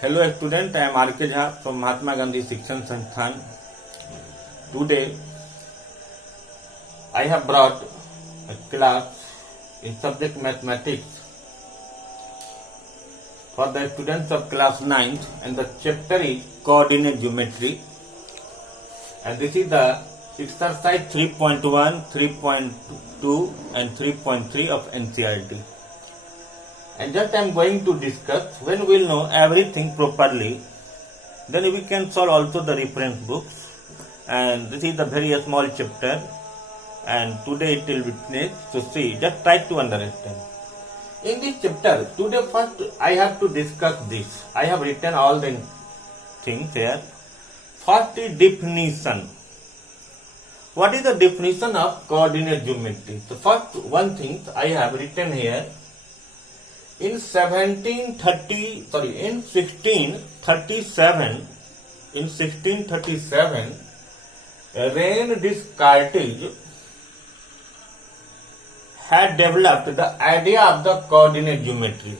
Hello student, I am R.K. Jha from Mahatma Gandhi Shikshan Sansthan. Today I have brought a class in subject mathematics for the students of class 9th, and the chapter is coordinate geometry, and this is the exercise 3.1, 3.2 and 3.3 of NCERT. And just I am going to discuss. When we will know everything properly, then we can solve also the reference books. And this is a very small chapter, and today it will be finished. So see, just try to understand. In this chapter, today first I have to discuss this. I have written all the things here. First is definition. What is the definition of coordinate geometry? So first one thing I have written here. In 1637, Rene Descartes had developed the idea of the coordinate geometry.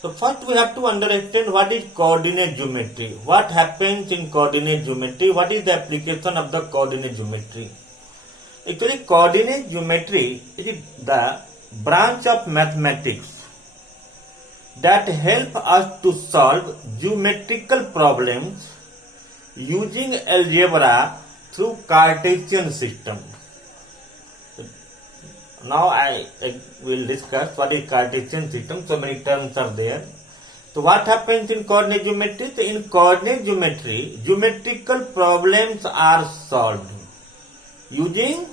So first we have to understand what is coordinate geometry. What happens in coordinate geometry? What is the application of the coordinate geometry? Actually, coordinate geometry is the branch of mathematics that help us to solve geometrical problems using algebra through Cartesian system. Now I will discuss what is Cartesian system. So many terms are there. So what happens in coordinate geometry? So in coordinate geometry, geometrical problems are solved using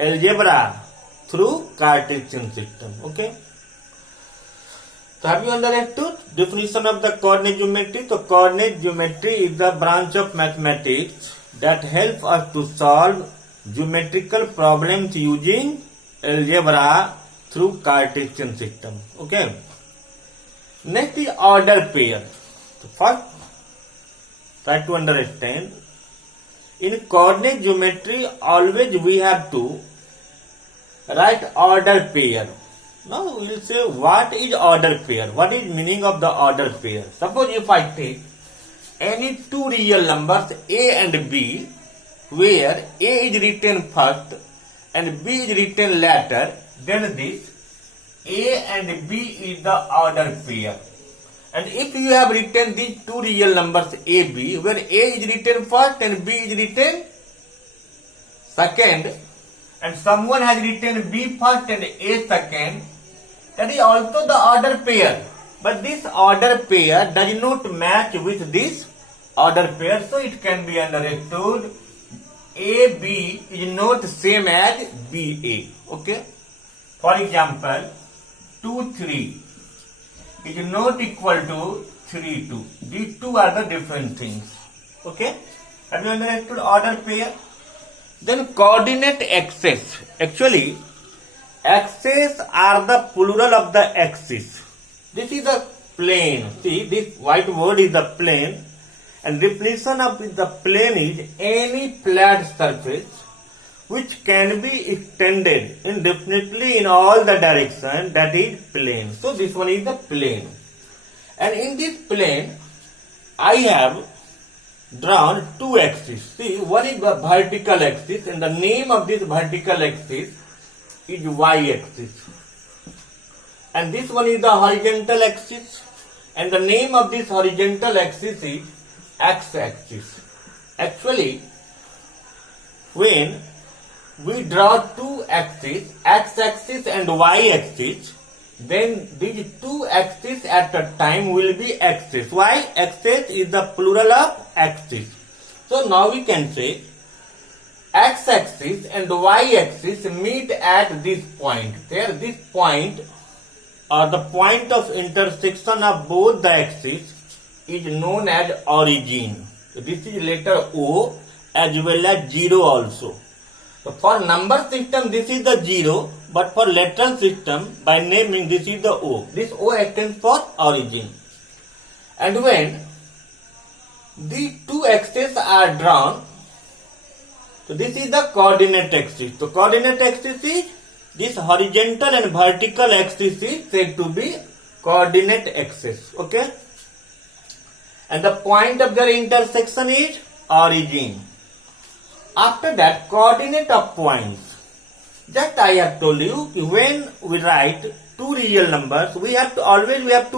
algebra through Cartesian system. Okay. So have you understood definition of the coordinate geometry? So coordinate geometry is the branch of mathematics that helps us to solve geometrical problems using algebra through Cartesian system. Okay. Next is order pair. So first, try to understand. In coordinate geometry, always we have to write order pair. Now we will say what is order pair? What is meaning of the order pair? Suppose if I take any two real numbers A and B, where A is written first and B is written later, then this A and B is the order pair. And if you have written these two real numbers A, B, where A is written first and B is written second, and someone has written B first and A second, that is also the order pair. But this order pair does not match with this order pair, so it can be understood AB is not same as BA. Okay. For example, 2, 3 is not equal to 3, 2. These two are the different things. Okay. Have you understood order pair? Then coordinate axes. Actually, axes are the plural of the axis. This is a plane. See, this white word is the plane, and definition of the plane is any flat surface which can be extended indefinitely in all the direction, that is plane. So this one is the plane. And in this plane, I have drawn two axes. See, one is the vertical axis, and the name of this vertical axis is y-axis. And this one is the horizontal axis, and the name of this horizontal axis is x-axis. Actually, when we draw two axes, x-axis and y-axis, then these two axes at a time will be axis. Why? Axis is the plural of axis. So now we can say x-axis and y-axis meet at this point. There, this point or the point of intersection of both the axes is known as origin. So this is letter O as well as 0 also. So for number system this is the 0, but for letter system by naming this is the O. This O stands for origin. And when the two axes are drawn, so this is the coordinate axis. So coordinate axis is this horizontal and vertical axis is said to be coordinate axis. Okay. And the point of their intersection is origin. After that, coordinate of points. Just I have told you, when we write two real numbers, we have to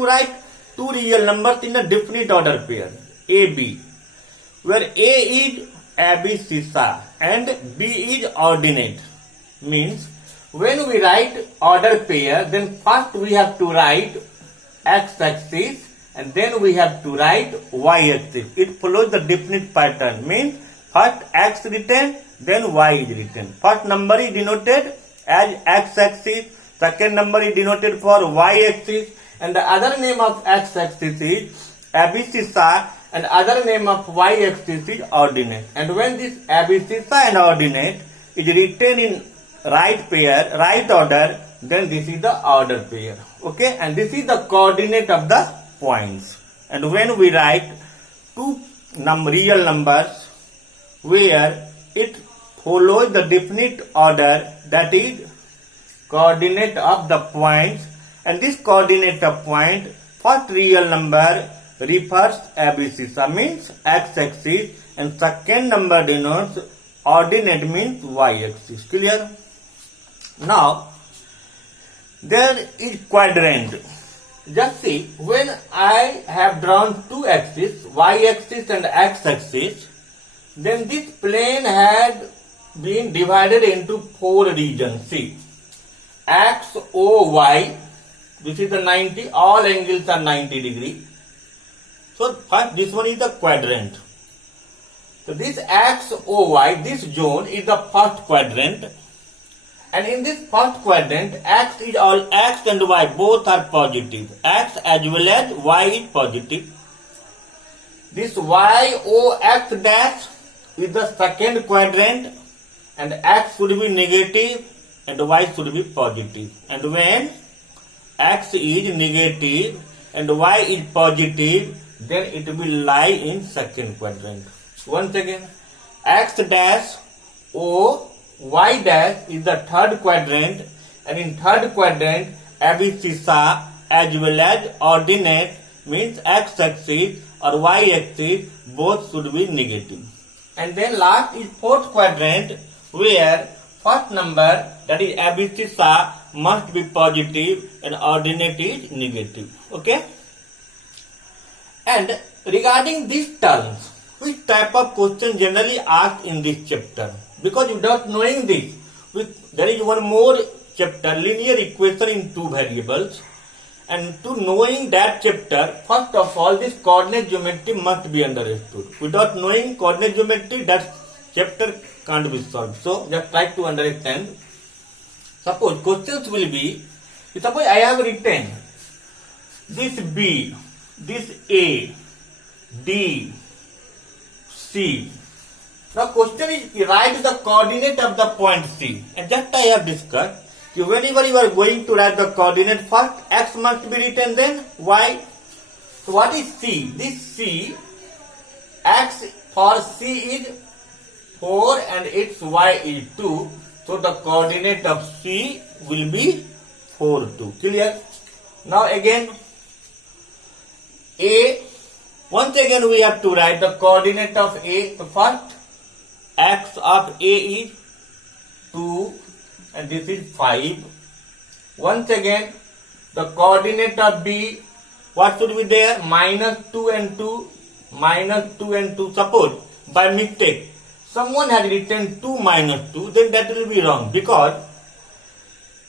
write two real numbers in a definite order pair, A, B, where A is abscissa and B is ordinate. Means, when we write order pair, then first we have to write x-axis and then we have to write y-axis. It follows the definite pattern. Means, first x written, then y is written. First number is denoted as x-axis, second number is denoted for y-axis, and the other name of x-axis is abscissa and other name of y-axis is ordinate. And when this abscissa and ordinate is written in right pair, right order, then this is the order pair. Okay, and this is the coordinate of the points. And when we write two real numbers where it follows the definite order, that is coordinate of the points, and this coordinate of point, first real number refers abscissa means x-axis and second number denotes ordinate means y-axis. Clear? Now there is quadrant. Just see, when I have drawn two axes, y-axis and x-axis, then this plane had been divided into four regions. See, x, O, y, this is the 90, all angles are 90 degree. So first this one is the quadrant. So this x, O, y, this zone is the first quadrant. And in this first quadrant, x and y both are positive. X as well as y is positive. This y, O, x dash is the second quadrant, and x should be negative and y should be positive. And when x is negative and y is positive, then it will lie in second quadrant. Once again, x dash, O, y dash is the third quadrant, and in third quadrant, abscissa as well as ordinate means x-axis or y-axis both should be negative. And then last is fourth quadrant, where first number, that is abscissa, must be positive and ordinate is negative. Okay? And regarding these terms, which type of question generally asked in this chapter? Because without knowing this, there is one more chapter, linear equation in two variables. And to knowing that chapter, first of all, this coordinate geometry must be understood. Without knowing coordinate geometry, that chapter can't be solved. So just try to understand. Suppose questions will be, suppose I have written this B, this A, D, C. Now question is, write the coordinate of the point C. And just I have discussed, whenever you are going to write the coordinate, first x must be written, then y. So what is C? This C, x for C is 4 and its y is 2. So the coordinate of C will be 4, 2. Clear? Now again, A. Once again we have to write the coordinate of A. So first, x of A is 2 and this is 5. Once again, the coordinate of B, what should be there? Minus 2 and 2. Minus 2 and 2. Suppose by mistake someone has written 2 minus 2, then that will be wrong, because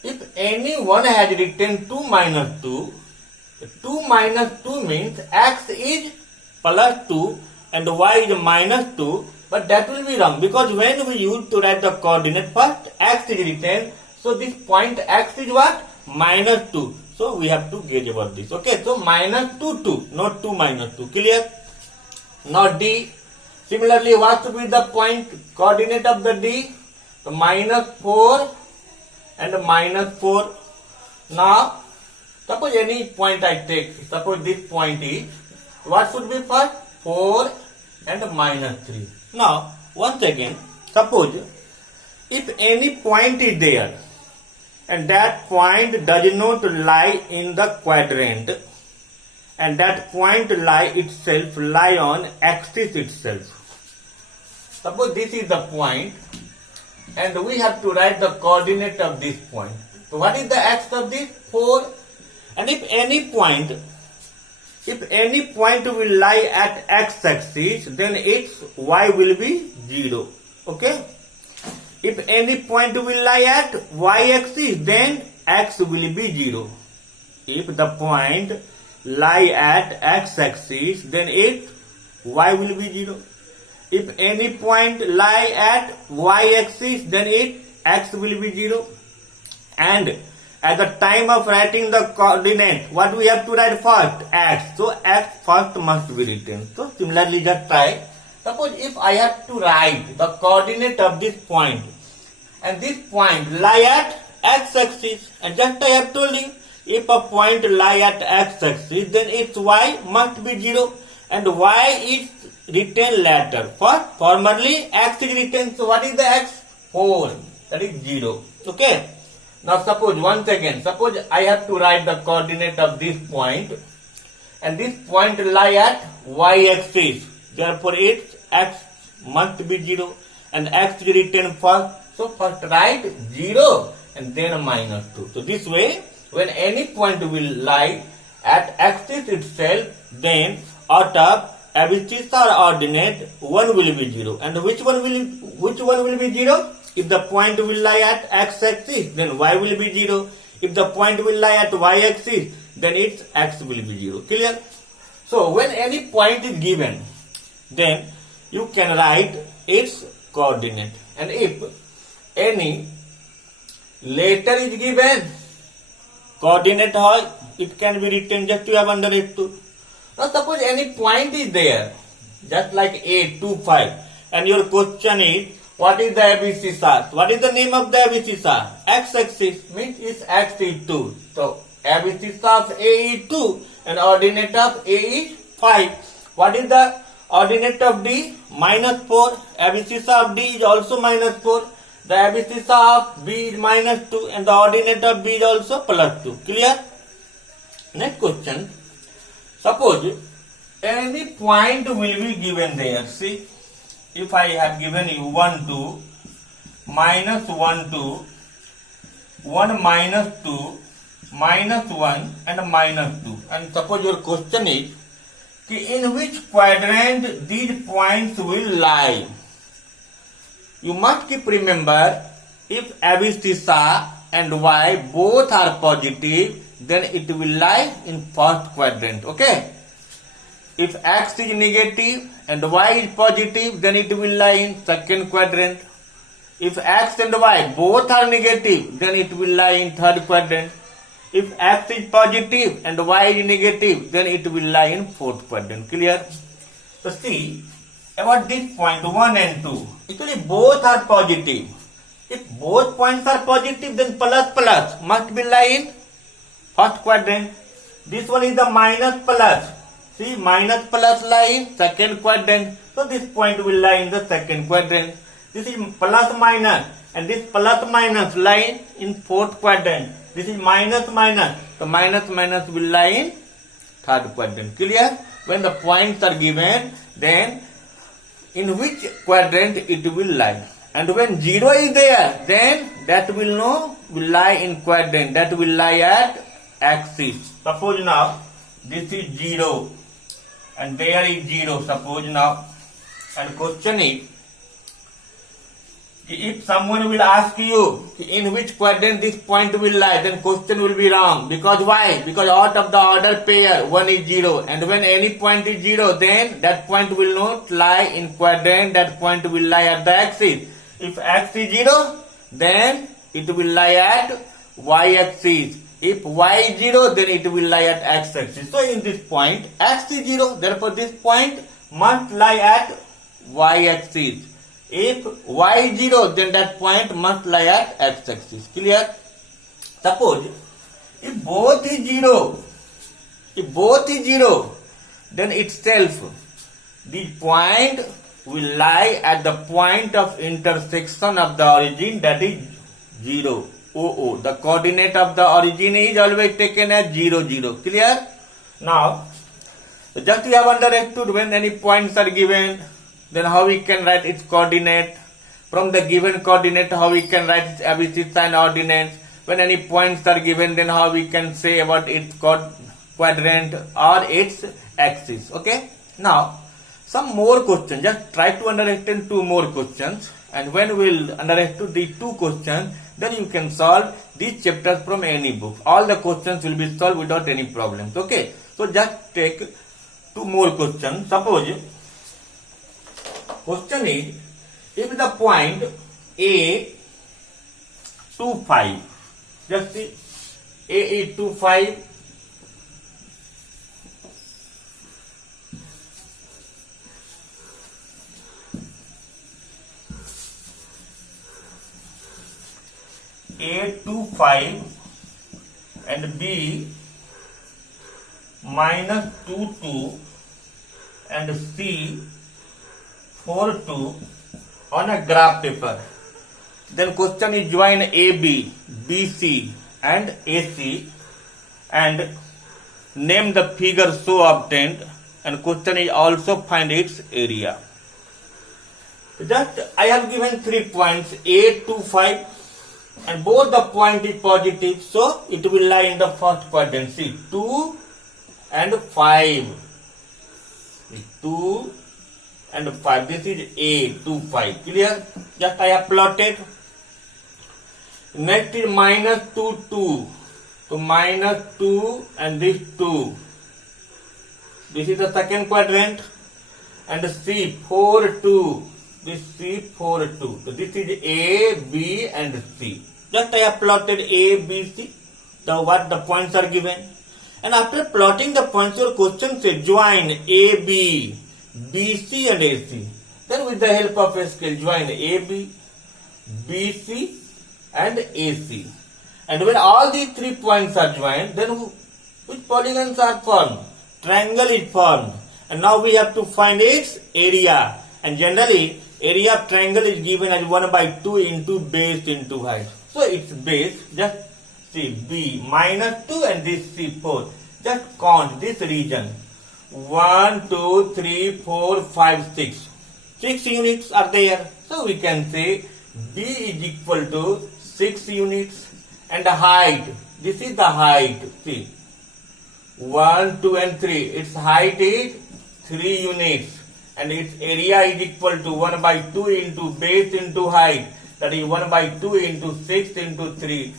if anyone has written 2 minus 2, 2 minus 2 means x is plus 2 and y is minus 2, but that will be wrong, because when we use to write the coordinate, first x is written, so this point x is what? Minus 2. So we have to gauge about this. Okay, so minus 2, 2, not 2 minus 2. Clear? Now D. Similarly, what should be the point coordinate of the D? So minus 4 and minus 4. Now, suppose any point I take, suppose this point is, what should be first? 4 and minus 3. Now, once again, suppose if any point is there, and that point does not lie in the quadrant, and that point lie on axis itself. Suppose this is the point, and we have to write the coordinate of this point. So what is the x of this? 4. And if any point will lie at x-axis, then its y will be 0. Okay? If any point will lie at y-axis, then x will be 0. If the point lie at x-axis, then its y will be 0. If any point lie at y-axis, then its x will be 0. And at the time of writing the coordinate, what we have to write first? X. So x first must be written. So similarly, just try. Suppose if I have to write the coordinate of this point, and this point lie at x-axis, and just I have told you, if a point lie at x-axis, then its y must be 0, and y is written later. Formerly x is written. So what is the x? 4. That is 0. Okay. Now suppose once again, suppose I have to write the coordinate of this point, and this point lie at y-axis. Therefore its x must be 0, and x is written first. So first write 0 and then minus 2. So this way, when any point will lie at axis itself, then out of abscissar ordinate, one will be 0. And which one will be 0? If the point will lie at x-axis, then y will be 0. If the point will lie at y-axis, then its x will be 0. Clear? So when any point is given, then you can write its coordinate. And if any letter is given, coordinate hoy, it can be written just you have under it too. Now suppose any point is there, just like 8, 2, 5, and your question is, what is the abscissar? What is the name of the abscissar? X-axis means its x is 2. So abscissar of A is 2 and ordinate of A is 5. What is the ordinate of D? Minus 4. Abscissar of D is also minus 4. The abscissar of B is minus 2 and the ordinate of B is also plus 2. Clear? Next question. Suppose any point will be given there. See, if I have given you 1, 2, minus 1, 2, 1 minus 2, minus 1 and minus 2. And suppose your question is, in which quadrant these points will lie? You must keep remember, if abscissar and y both are positive, then it will lie in first quadrant. Okay? If x is negative and y is positive, then it will lie in second quadrant. If x and y both are negative, then it will lie in third quadrant. If x is positive and y is negative, then it will lie in fourth quadrant. Clear? So see, about this point 1 and 2, actually both are positive. If both points are positive, then plus plus must be lie in first quadrant. This one is the minus plus. See, minus plus lie in second quadrant. So this point will lie in the second quadrant. This is plus minus, and this plus minus lie in fourth quadrant. This is minus minus. So minus minus will lie in third quadrant. Clear? When the points are given, then in which quadrant it will lie. And when 0 is there, then that will lie in quadrant. That will lie at axis. Suppose now this is 0 and there is 0. Suppose now, and question is, if someone will ask you in which quadrant this point will lie, then question will be wrong. Because why? Because out of the order pair, 1 is 0. And when any point is 0, then that point will not lie in quadrant. That point will lie at the axis. If x is 0, then it will lie at y-axis. If y is 0, then it will lie at x-axis. So in this point, x is 0. Therefore, this point must lie at y-axis. If y is 0, then that point must lie at x-axis. Clear? Suppose, if both is 0, then itself, the point will lie at the point of intersection of the origin, that is 0. OO. The coordinate of the origin is always taken as 0, 0. Clear? Now, just we have understood when any points are given, then how we can write its coordinate. From the given coordinate, how we can write its ABC sign ordinates. When any points are given, then how we can say about its quadrant or its axis. Okay? Now, some more questions. Just try to understand 2 more questions. And when we will understand the 2 questions, then you can solve these chapters from any book. All the questions will be solved without any problems. Okay? So just take 2 more questions. Suppose, question is, if the point A 2, 5, just see, A is 2, 5, A 2, 5 and B minus 2, 2 and C 4, 2 on a graph paper. Then question is join AB, BC and AC and name the figure so obtained, and question is also find its area. Just I have given 3 points A, 2, 5 and both the point is positive, so it will lie in the first quadrant. See, 2 and 5. 2 and 5. This is A, 2, 5. Clear? Just I have plotted. Next is minus 2, 2. So minus 2 and this 2. This is the second quadrant. And C, 4, 2. This C, 4, 2. So this is A, B and C. Just I have plotted A, B, C. What the points are given. And after plotting the points, your question says join A, B, BC and AC. Then with the help of a scale, join AB, BC and AC. And when all these 3 points are joined, then which polygons are formed? Triangle is formed. And now we have to find its area. And generally, area of triangle is given as 1/2 into base into height. So its base, just see B minus 2 and this C 4. Just count this region. 1, 2, 3, 4, 5, 6. 6 units are there. So we can say B is equal to 6 units. And the height, this is the height. See, 1, 2 and 3. Its height is 3 units. And its area is equal to 1/2 into base into height. That is 1/2 into 6 into 3.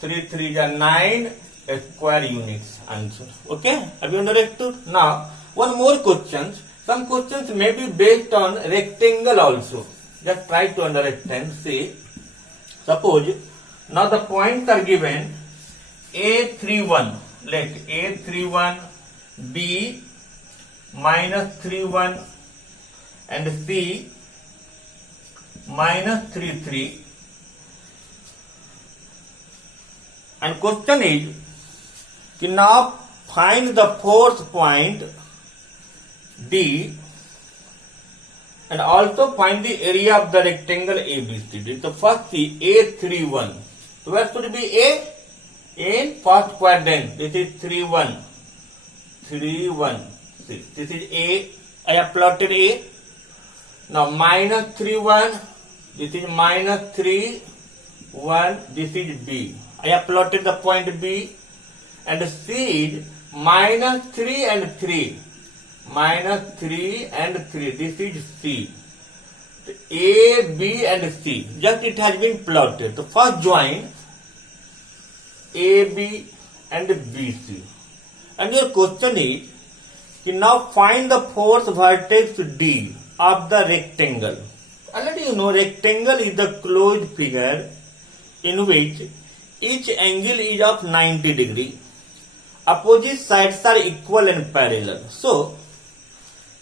3 3 are 9 square units. Answer. Okay? Have you understood? Now, one more question. Some questions may be based on rectangle also. Just try to understand. See, suppose, now the points are given A31. Let A31, B minus 31 and C minus 33. And question is, now find the fourth point D and also find the area of the rectangle ABCD. So first see A31. So where should be A? In first quadrant. This is 3-1. 3-1. See, this is A. I have plotted A. Now minus 3-1. This is minus 3-1. This is B. I have plotted the point B. And C is minus 3 and 3. Minus 3 and 3. This is C. A, B and C. Just it has been plotted. So first join A, B and B, C. And your question is, now find the fourth vertex D of the rectangle. Already you know rectangle is the closed figure in which each angle is of 90 degree. Opposite sides are equal and parallel. So,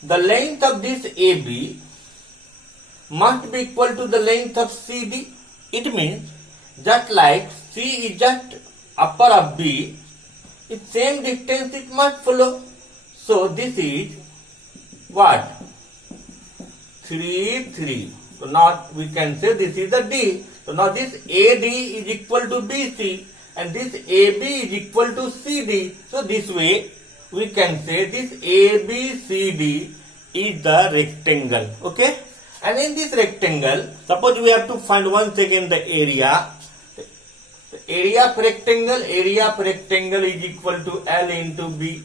the length of this AB must be equal to the length of CD. It means just like C is just upper of B, its same distance it must follow. So, this is what? 3, 3. So, now we can say this is the D. So now this AD is equal to BC and this AB is equal to CD. So this way we can say this ABCD is the rectangle. Okay. And in this rectangle, suppose we have to find once again the area. The area of rectangle is equal to L into B.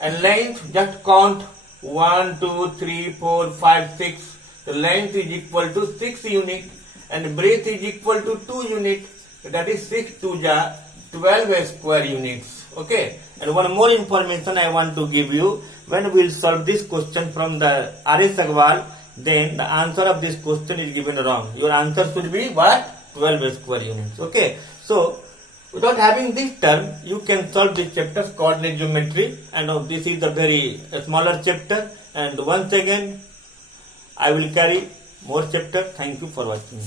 And length, just count 1, 2, 3, 4, 5, 6. The length is equal to 6 units and breadth is equal to 2 units. So that is 6 to the 12 square units. Okay. And one more information I want to give you. When we will solve this question from the R.S. Agrawal, then the answer of this question is given wrong. Your answer should be what? 12 square units. Okay. So, without having this term, you can solve this chapter coordinate geometry, and this is a very smaller chapter. And once again, I will carry more chapter. Thank you for watching.